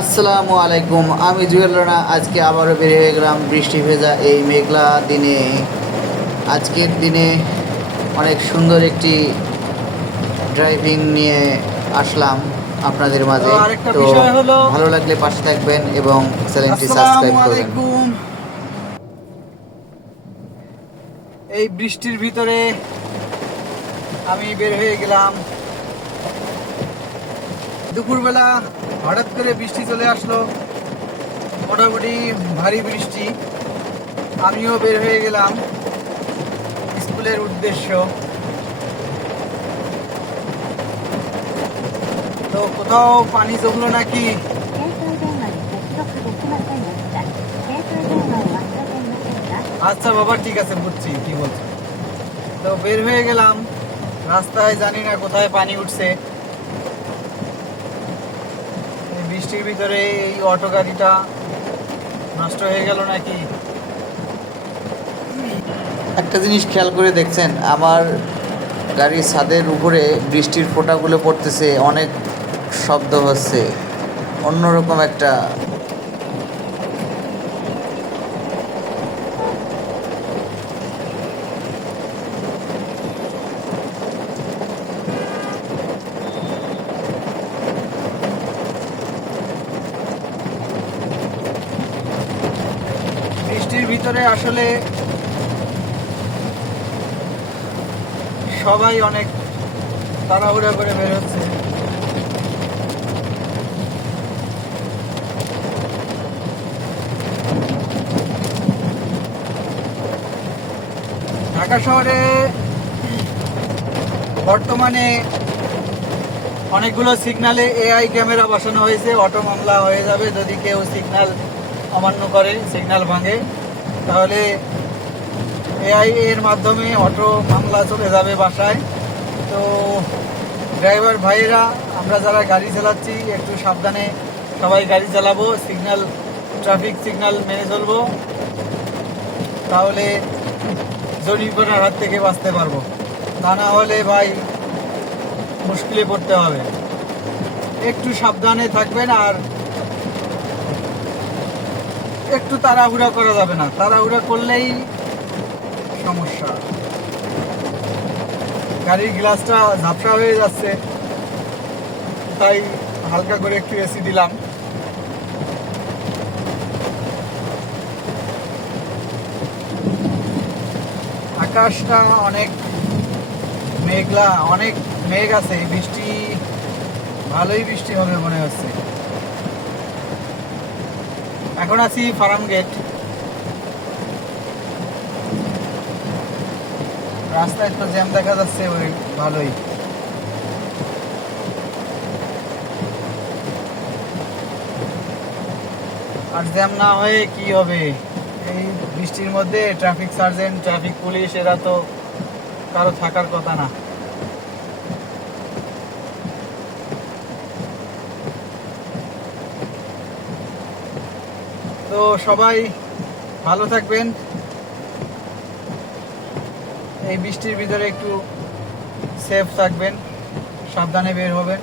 আসসালামু আলাইকুম। আমি জুয়েল রানা। আজকে আবারও বের হয়ে গেলাম বৃষ্টি ভেজা এই মেঘলা দিনে। আজকের দিনে অনেক সুন্দর একটি ড্রাইভিং নিয়ে আসলাম আপনাদের তো মাঝে। আরেকটা তো বিষয় হলো, ভালো লাগলে পাশে থাকবেন এবং চ্যানেলটি আসসালামু সাবস্ক্রাইব করবেন। আলাইকুম। এই বৃষ্টির ভিতরে আমি বের হয়ে গেলাম। দুপুরবেলা হঠাৎ করে বৃষ্টি চলে আসলো, মোটামুটি ভারী বৃষ্টি। আমিও বের হয়ে গেলাম স্কুলের উদ্দেশ্য। তো কোথাও পানি জমলো নাকি? 携帯電話に接続できませんでした。携帯電話を忘れていませんか？ আচ্ছা বাবা, ঠিক আছে, বুঝছি কি বলছো। তো বের হয়ে গেলাম রাস্তায়, জানি না কোথায় পানি উঠছে। এই বৃষ্টির ভিতরে এই অটো গাড়িটা নষ্ট হয়ে গেল নাকি? একটা জিনিস খেয়াল করে দেখছেন, আমার গাড়ির ছাদের উপরে বৃষ্টির ফোঁটাগুলো পড়তেছে, অনেক শব্দ হচ্ছে, অন্যরকম একটা। বৃষ্টির ভিতরে আসলে সবাই অনেক তাড়াহুড়া করে বের হচ্ছে। ঢাকা শহরে বর্তমানে অনেকগুলো সিগনালে এআই ক্যামেরা বসানো হয়েছে। অটো মামলা হয়ে যাবে যদি কেউ সিগন্যাল অমান্য করে, সিগন্যাল ভাঙে, তাহলে এআই এর মাধ্যমে অটো মামলা চলে যাবে বাসায়। তো ড্রাইভার ভাইয়েরা, আমরা যারা গাড়ি চালাচ্ছি, একটু সাবধানে সবাই গাড়ি চালাবো, ট্রাফিক সিগন্যাল মেনে চলবো, তাহলে জরিমানার হাত থেকে বাঁচতে পারবো। তা না হলে ভাই মুশকিলে পড়তে হবে। একটু সাবধানে থাকবেন, আর একটু তাড়াহুড়া করা যাবে না, তাড়াহুড়া করলেই সমস্যা। গাড়ির গ্লাসটা ঝাপসা হয়ে যাচ্ছে, তাই হালকা করে একটু এসি দিলাম। আকাশটা অনেক মেঘলা, অনেক মেঘ আছে, বৃষ্টি ভালোই বৃষ্টি হবে মনে হচ্ছে। এখন আছি ফার্ম গেট। রাস্তায় তো জ্যাম দেখা যাচ্ছে ভালোই। আর জ্যাম না হয়ে কি হবে, এই বৃষ্টির মধ্যে ট্রাফিক সার্জেন্ট, ট্রাফিক পুলিশ, এরা তো কারো থাকার কথা না। তো সবাই ভালো থাকবেন, এই বৃষ্টির ভিতরে একটু সেফ থাকবেন, সাবধানে বের হবেন।